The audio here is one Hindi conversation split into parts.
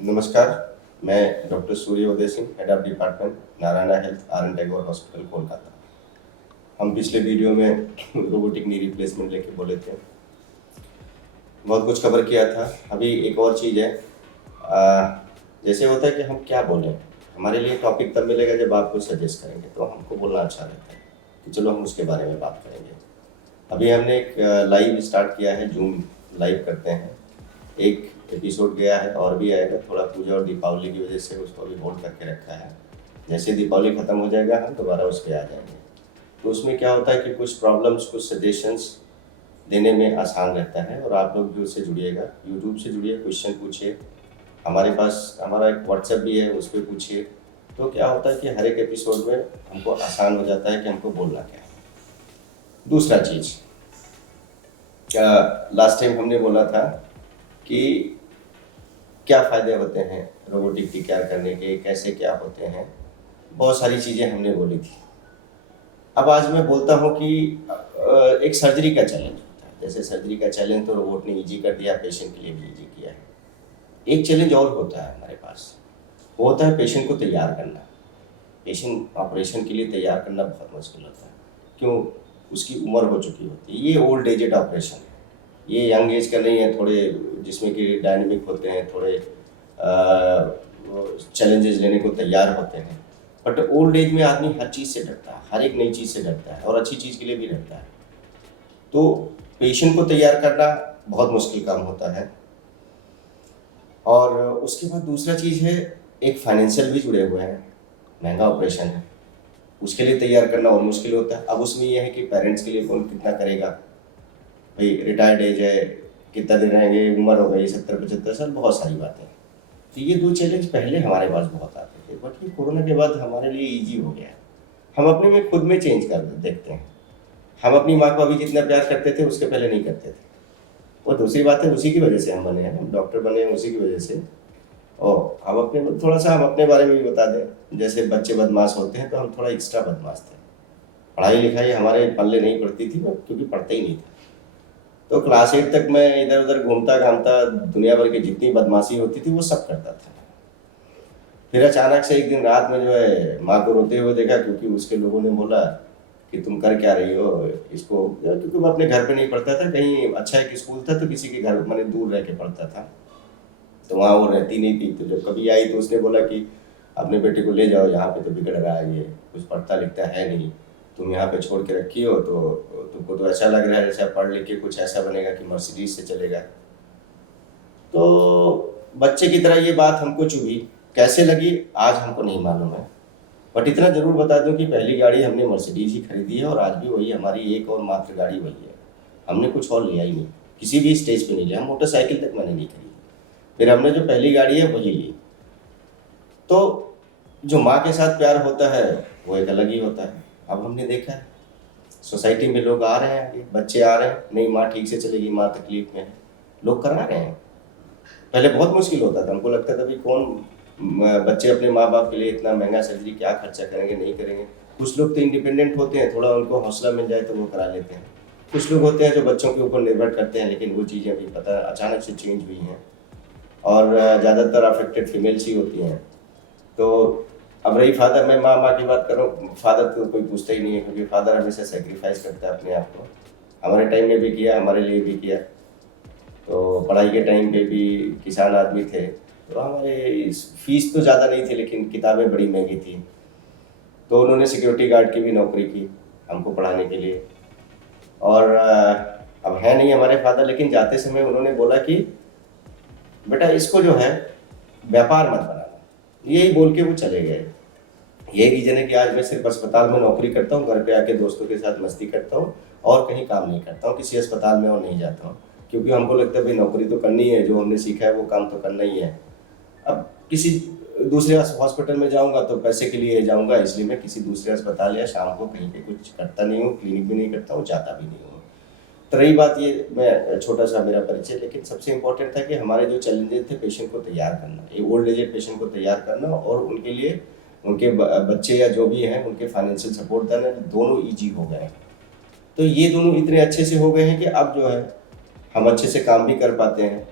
नमस्कार, मैं doctor Suryoday Singh, head of department, Narayana health, R N Tagore hospital, Kolkata. हम पिछले वीडियो में रोबोटिक नी रिप्लेसमेंट लेके बोले थे, बहुत कुछ कवर किया था। अभी एक और चीज़ है, जैसे होता है कि हम क्या बोलें, हमारे लिए टॉपिक तब मिलेगा जब आप कुछ सजेस्ट करेंगे, तो हमको बोलना अच्छा रहता है कि चलो हम उसके बारे में बात करेंगे। अभी हमने एक लाइव स्टार्ट किया है, जूम लाइव करते हैं। एक एपिसोड गया है और भी आएगा, थोड़ा पूजा और दीपावली की वजह से उसको अभी होल्ड करके रखा है। जैसे दीपावली ख़त्म हो जाएगा हम दोबारा उस पर आ जाएंगे। तो उसमें क्या होता है कि कुछ प्रॉब्लम्स, कुछ सजेशंस देने में आसान रहता है, और आप लोग भी उससे जुड़िएगा, यूट्यूब से जुड़िए, क्वेश्चन पूछिए। हमारे पास हमारा एक व्हाट्सएप भी है, उस पर पूछिए। तो क्या होता है कि हर एक एपिसोड में हमको आसान हो जाता है कि हमको बोलना क्या है। दूसरा चीज़, लास्ट टाइम हमने बोला था कि क्या फ़ायदे होते हैं रोबोटिक की केयर करने के, कैसे क्या होते हैं, बहुत सारी चीज़ें हमने बोली थी। अब आज मैं बोलता हूँ कि एक सर्जरी का चैलेंज होता है। जैसे सर्जरी का चैलेंज तो रोबोट ने ईजी कर दिया, पेशेंट के लिए भी ईजी किया है। एक चैलेंज और होता है हमारे पास, वो होता है पेशेंट को तैयार करना। पेशेंट ऑपरेशन के लिए तैयार करना बहुत मुश्किल होता है। क्यों? उसकी उम्र हो चुकी होती है। ये ओल्ड एजेड ऑपरेशन है, ये यंग एज का नहीं है, थोड़े जिसमें कि डायनेमिक होते हैं, थोड़े चैलेंजेस लेने को तैयार होते हैं। बट ओल्ड एज में आदमी हर चीज़ से डरता है, हर एक नई चीज़ से डरता है, और अच्छी चीज़ के लिए भी डरता है। तो पेशेंट को तैयार करना बहुत मुश्किल काम होता है। और उसके बाद दूसरा चीज़ है, एक फाइनेंशियल भी जुड़े हुए हैं, महंगा ऑपरेशन है, उसके लिए तैयार करना और मुश्किल होता है। अब उसमें यह है कि पेरेंट्स के लिए कौन कितना करेगा, भाई रिटायर्ड एज है, कितना दिन रहेंगे, उम्र हो गई 70-75 साल, बहुत सारी बातें हैं। तो ये दो चैलेंज पहले हमारे पास बहुत आते थे, बट ये कोरोना के बाद हमारे लिए ईजी हो गया है। हम अपने में खुद में चेंज कर देखते हैं। हम अपनी माँ को अभी जितना प्यार करते थे उसके पहले नहीं करते थे। और दूसरी बात है, उसी की वजह से हम बने हैं, हम डॉक्टर बने हैं उसी की वजह से। और हम अपने थोड़ा सा हम अपने बारे में भी बता दें, जैसे बच्चे बदमाश होते हैं तो हम थोड़ा एक्स्ट्रा बदमाश थे। पढ़ाई लिखाई हमारे पल्ले नहीं पड़ती थी, क्योंकि पढ़ते ही नहीं था। तो क्लास 8 तक मैं इधर उधर घूमता घामता, दुनिया भर की जितनी बदमाशी होती थी वो सब करता था। फिर अचानक से एक दिन रात में जो है माँ को रोते हुए देखा, क्योंकि उसके लोगों ने बोला कि तुम कर क्या रही हो इसको, क्योंकि मैं अपने घर पे नहीं पढ़ता था, कहीं अच्छा एक स्कूल था तो किसी के घर मैंने दूर रह के पढ़ता था, तो वहाँ वो रहती नहीं थी। तो जब कभी आई तो उसने बोला कि अपने बेटे को ले जाओ, यहाँ पे तो बिगड़ रहा है, ये कुछ पढ़ता लिखता है नहीं, तुम यहाँ पे छोड़ के रखी हो, तो तुमको तो ऐसा लग रहा है जैसे पढ़ लिख के कुछ ऐसा बनेगा कि मर्सिडीज से चलेगा। तो बच्चे की तरह ये बात हमको चुभी, कैसे लगी आज हमको नहीं मालूम है, बट इतना ज़रूर बता दूं कि पहली गाड़ी हमने मर्सिडीज ही खरीदी है, और आज भी वही हमारी एक और मात्र गाड़ी वही है। हमने कुछ और लिया ही नहीं, किसी भी स्टेज पे नहीं लिया, हम मोटरसाइकिल तक मैंने नहीं खरीदी। फिर हमने जो पहली गाड़ी है वही ली। तो जो माँ के साथ प्यार होता है वो एक अलग ही होता है। अब हमने देखा है सोसाइटी में लोग आ रहे हैं, आगे बच्चे आ रहे हैं, नहीं माँ ठीक से चलेगी, माँ तकलीफ में है, लोग करा रहे हैं। पहले बहुत मुश्किल होता था, हमको लगता था भाई कौन बच्चे अपने माँ बाप के लिए इतना महंगा सर्जरी क्या खर्चा करेंगे, नहीं करेंगे। कुछ लोग तो इंडिपेंडेंट होते हैं, थोड़ा उनको हौसला मिल जाए तो वो करा लेते हैं। कुछ लोग होते हैं जो बच्चों के ऊपर निर्भर करते हैं, लेकिन वो चीज़ें अभी पता अचानक से चेंज हुई हैं, और ज़्यादातर अफेक्टेड फीमेल्स ही होती हैं। तो अब रही फादर, मैं माँ की बात कर रहा हूँ, फादर तो कोई पूछता ही नहीं है, क्योंकि फादर हमेशा सेक्रीफाइस करता है अपने आप को। हमारे टाइम में भी किया, हमारे लिए भी किया। तो पढ़ाई के टाइम पे भी किसान आदमी थे, तो हमारे फीस तो ज़्यादा नहीं थी, लेकिन किताबें बड़ी महंगी थी। तो उन्होंने सिक्योरिटी गार्ड की भी नौकरी की हमको पढ़ाने के लिए। और अब है नहीं हमारे फादर, लेकिन जाते समय उन्होंने बोला कि बेटा इसको जो है व्यापार मत बनाना, यही बोल के वो चले गए। यही रीज़न है कि आज मैं सिर्फ अस्पताल में नौकरी करता हूँ, घर पे आके दोस्तों के साथ मस्ती करता हूँ, और कहीं काम नहीं करता हूँ, किसी अस्पताल में और नहीं जाता हूँ, क्योंकि हमको लगता है भाई नौकरी तो करनी है, जो हमने सीखा है वो काम तो करना ही है। अब किसी दूसरे हॉस्पिटल में जाऊंगा तो पैसे के लिए जाऊंगा, इसलिए मैं किसी दूसरे अस्पताल या शाम को कहीं पे कुछ करता नहीं हूँ, क्लिनिक भी नहीं करता हूँ, जाता भी नहीं हूँ। तो रही बात, ये मैं छोटा सा मेरा परिचय, लेकिन सबसे इम्पोर्टेंट था कि हमारे जो चैलेंजेस थे पेशेंट को तैयार करना, ये ओल्ड एज पेशेंट को तैयार करना, और उनके लिए उनके बच्चे या जो भी हैं उनके फाइनेंशियल सपोर्ट देना, दोनों ईजी हो गए हैं। तो ये दोनों इतने अच्छे से हो गए हैं कि अब जो है हम अच्छे से काम भी कर पाते हैं,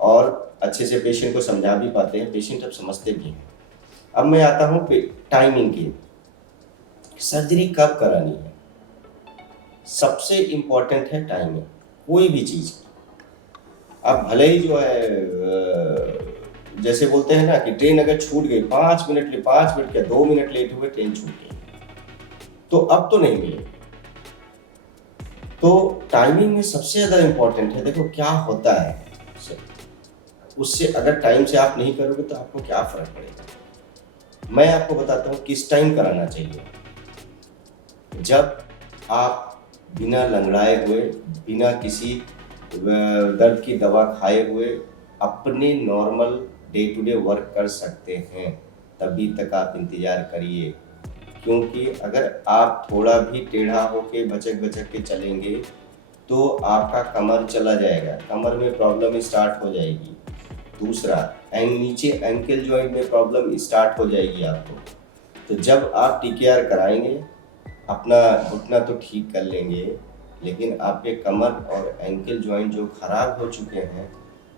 और अच्छे से पेशेंट को समझा भी पाते हैं, पेशेंट अब समझते भी हैं। अब मैं आता हूँ टाइमिंग की। सर्जरी कब करानी है, सबसे इम्पोर्टेंट है टाइमिंग कोई भी चीज़ की। अब भले ही जो है जैसे बोलते हैं ना कि ट्रेन अगर छूट गई 5 मिनट 2 मिनट लेट हुए ट्रेन छूट गई, तो अब तो नहीं मिलेगी। तो टाइमिंग में सबसे ज़्यादा इम्पोर्टेंट है। देखो क्या होता है उससे अगर टाइम से आप नहीं करोगे तो आपको क्या फ़र्क पड़ेगा। मैं आपको बताता हूँ किस टाइम कराना चाहिए। जब आप बिना लंगड़ाए हुए, बिना किसी दर्द की दवा खाए हुए अपने normal day to day work कर सकते हैं, तभी तक आप इंतज़ार करिए। क्योंकि अगर आप थोड़ा भी टेढ़ा होके बचक के चलेंगे तो आपका कमर चला जाएगा, कमर में प्रॉब्लम स्टार्ट हो जाएगी। दूसरा, नीचे एंकल जॉइंट में प्रॉब्लम स्टार्ट हो जाएगी आपको। तो जब आप टीकेआर कराएंगे अपना घुटना तो ठीक कर लेंगे, लेकिन आपके कमर और एंकल जॉइंट जो खराब हो चुके हैं,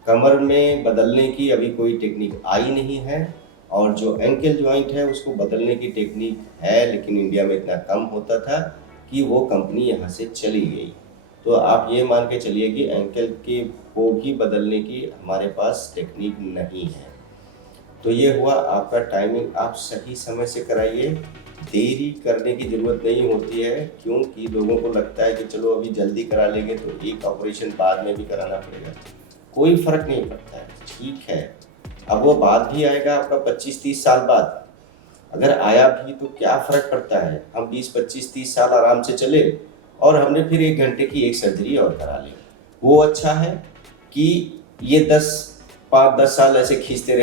कमर में बदलने की अभी कोई टेक्निक आई नहीं है, और जो एंकल जॉइंट है उसको बदलने की टेक्निक है, लेकिन इंडिया में इतना कम होता था कि वो कंपनी यहाँ से चली गई। तो आप ये मान के चलिए कि एंकल के को भी बदलने की हमारे पास टेक्निक नहीं है। तो ये हुआ आपका टाइमिंग। आप सही समय से कराइए, देरी करने की ज़रूरत नहीं होती है, क्योंकि लोगों को लगता है कि चलो अभी जल्दी करा लेंगे तो एक ऑपरेशन बाद में भी कराना पड़ेगा। कोई फ़र्क नहीं पड़ता है, ठीक है। अब वो बाद भी आएगा आपका 25-30 साल बाद, अगर आया भी तो क्या फ़र्क पड़ता है। हम 20-25-30 साल आराम से चले और हमने फिर 1 घंटे की एक सर्जरी और करा ली। वो अच्छा है कि ये 5-10 साल ऐसे खींचते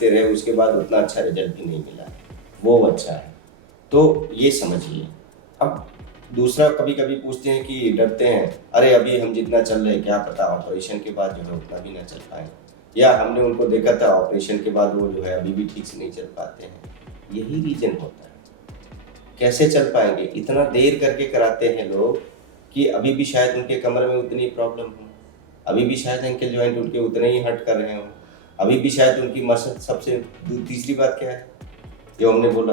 रहे, उसके बाद उतना अच्छा रिजल्ट भी नहीं मिला, वो अच्छा है। तो ये समझिए। अब दूसरा, कभी कभी पूछते हैं कि डरते हैं, अरे अभी हम जितना चल रहे हैं क्या पता ऑपरेशन के बाद जो है उतना भी ना चल पाए, या हमने उनको देखा था ऑपरेशन के बाद वो जो है अभी भी ठीक से नहीं चल पाते हैं। यही रीज़न होता है। कैसे चल पाएंगे, इतना देर करके कराते हैं लोग कि अभी भी शायद उनके कमर में उतनी प्रॉब्लम हो, अभी भी शायद एंकल जॉइंट उनके उतने ही हर्ट कर रहे हों, अभी भी शायद उनकी मसल। सबसे तीसरी बात क्या है जो हमने बोला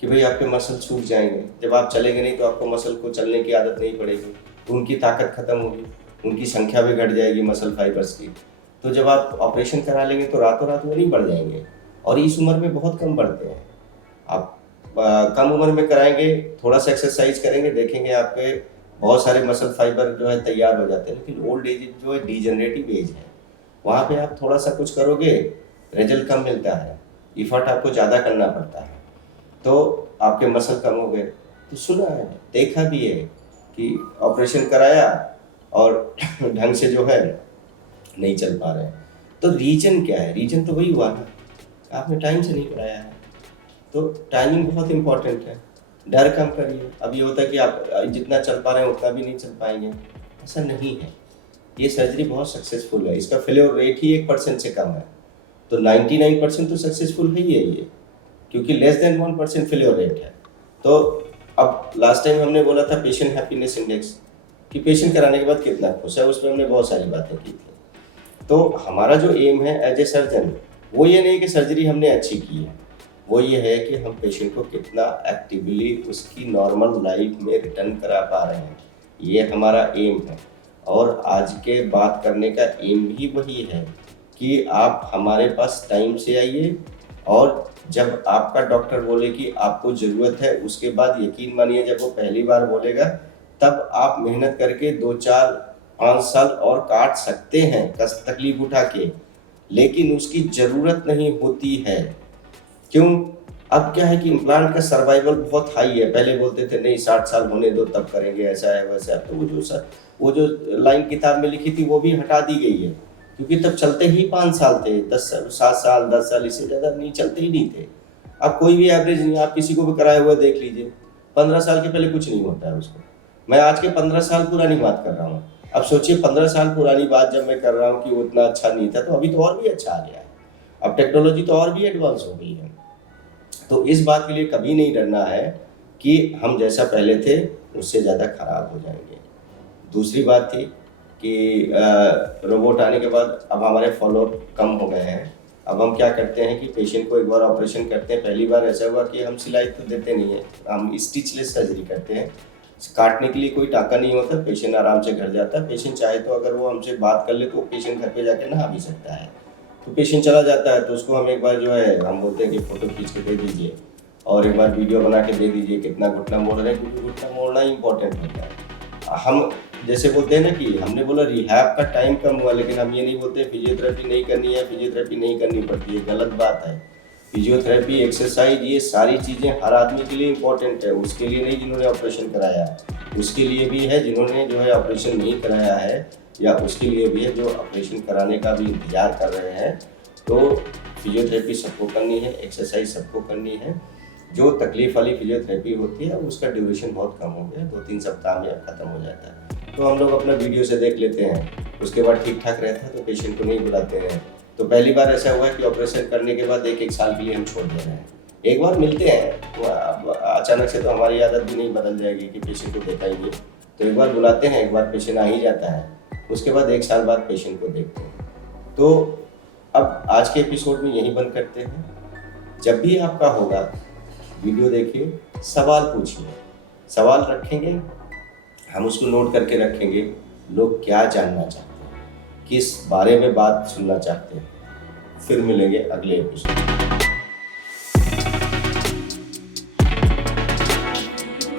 कि भाई आपके मसल सूख जाएंगे, जब आप चलेंगे नहीं तो आपको मसल को चलने की आदत नहीं पड़ेगी, तो उनकी ताकत खत्म होगी, उनकी संख्या भी घट जाएगी मसल फाइबर्स की। तो जब आप ऑपरेशन करा लेंगे तो रातों रात वो नहीं बढ़ जाएंगे, और इस उम्र में बहुत कम बढ़ते हैं। आप कम उम्र में कराएंगे, थोड़ा सा एक्सरसाइज करेंगे, देखेंगे आपके बहुत सारे मसल फाइबर जो है तैयार हो जाते हैं। लेकिन ओल्ड एज जो है डिजनरेटिव एज है, वहाँ पे आप थोड़ा सा कुछ करोगे रिजल्ट कम मिलता है, इफर्ट आपको ज़्यादा करना पड़ता है, तो आपके मसल कम हो गए। तो सुना है, देखा भी है कि ऑपरेशन कराया और ढंग से जो है नहीं चल पा रहे हैं। तो रीजन क्या है, रीजन तो वही हुआ ना, आपने टाइम से नहीं कराया है। तो टाइमिंग बहुत इंपॉर्टेंट है। डर कम करिए। अब ये होता है कि आप जितना चल पा रहे हैं उतना भी नहीं चल पाएंगे, ऐसा नहीं है। ये सर्जरी बहुत सक्सेसफुल है, इसका फेलियर रेट ही 1% से कम है। तो 99% तो सक्सेसफुल है ही है ये, क्योंकि लेस देन 1% फेलियर रेट है। तो अब लास्ट टाइम हमने बोला था पेशेंट हैप्पीनेस इंडेक्स, कि पेशेंट कराने के बाद कितना खुश है, उस पर हमने बहुत सारी बातें की थी। तो हमारा जो एम है एज ए सर्जन, वो ये नहीं कि सर्जरी हमने अच्छी की है, वो ये है कि हम पेशेंट को कितना एक्टिवली उसकी नॉर्मल लाइफ में रिटर्न करा पा रहे हैं, ये हमारा एम है। और आज के बात करने का एम भी वही है कि आप हमारे पास टाइम से आइए, और जब आपका डॉक्टर बोले कि आपको ज़रूरत है, उसके बाद यकीन मानिए जब वो पहली बार बोलेगा तब आप मेहनत करके 2-4-5 साल और काट सकते हैं कस तकलीफ उठा के, लेकिन उसकी ज़रूरत नहीं होती है। क्यों? अब क्या है कि इम्प्लांट का सर्वाइवल बहुत हाई है। पहले बोलते थे नहीं 60 साल होने दो तब करेंगे, ऐसा है वैसा है। तो वो जो लाइन किताब में लिखी थी वो भी हटा दी गई है, क्योंकि तब चलते ही 5 साल थे, 7 साल 10 साल, इससे ज़्यादा नहीं चलते ही नहीं थे। अब कोई भी एवरेज नहीं, आप किसी को भी कराए हुए देख लीजिए, 15 साल के पहले कुछ नहीं होता है उसको। मैं आज के 15 साल पुरानी बात कर रहा हूँ। अब सोचिए 15 साल पुरानी बात जब मैं कर रहा हूँ कि वो उतना अच्छा नहीं था, तो अभी तो और भी अच्छा आ गया है। अब टेक्नोलॉजी तो और भी एडवांस हो गई है। तो इस बात के लिए कभी नहीं डरना है कि हम जैसा पहले थे उससे ज़्यादा खराब हो जाएंगे। दूसरी बात थी कि रोबोट आने के बाद अब हमारे फॉलोअप कम हो गए हैं। अब हम क्या करते हैं कि पेशेंट को एक बार ऑपरेशन करते हैं। पहली बार ऐसा हुआ कि हम सिलाई तो देते नहीं है, हम स्टिचलेस सर्जरी करते हैं। काटने के लिए कोई टाका नहीं होता, पेशेंट आराम से घर जाता है। पेशेंट चाहे तो अगर वो हमसे बात कर ले तो पेशेंट घर पे जाके नहा भी सकता है। तो पेशेंट चला जाता है तो उसको हम एक बार जो है हम बोलते हैं कि फ़ोटो खींच के दे दीजिए और एक बार वीडियो बना के दे दीजिए कितना घुटना मोड़ रहे हैं, क्योंकि घुटना मोड़ना इंपॉर्टेंट होता है। हम जैसे बोलते हैं ना कि हमने बोला रिहैब का टाइम कम हुआ, लेकिन हम ये नहीं बोलते फिजियोथेरेपी नहीं करनी है, फिजियोथेरेपी नहीं करनी पड़ती है, गलत बात है। फिजियोथेरेपी, एक्सरसाइज, ये सारी चीज़ें हर आदमी के लिए इम्पोर्टेंट है। उसके लिए नहीं जिन्होंने ऑपरेशन कराया है, उसके लिए भी है जिन्होंने जो है ऑपरेशन नहीं कराया है, या उसके लिए भी है जो ऑपरेशन कराने का भी इंतजार कर रहे हैं। तो फिजियोथेरेपी सबको करनी है, एक्सरसाइज सबको करनी है। जो तकलीफ वाली फिजियोथेरेपी होती है उसका ड्यूरेशन बहुत कम हो गया, 2-3 सप्ताह में ख़त्म हो जाता है। तो हम लोग अपना वीडियो से देख लेते हैं, उसके बाद ठीक ठाक रहता है तो पेशेंट को नहीं बुलाते हैं। तो पहली बार ऐसा हुआ कि ऑपरेशन करने के बाद 1-1 साल के लिए हम छोड़ दे रहे हैं। एक बार मिलते हैं तो अब अचानक से तो हमारी आदत भी नहीं बदल जाएगी कि पेशेंट को देखा ही नहीं। तो एक बार बुलाते हैं, एक बार पेशेंट आ ही जाता है, उसके बाद 1 साल बाद पेशेंट को देखते हैं। तो अब आज के एपिसोड में यही बंद करते हैं। जब भी आपका होगा वीडियो देखिए, सवाल पूछिए, सवाल रखेंगे, हम उसको नोट करके रखेंगे। लोग क्या जानना चाहते हैं, किस बारे में बात सुनना चाहते हैं। फिर मिलेंगे अगले एपिसोड।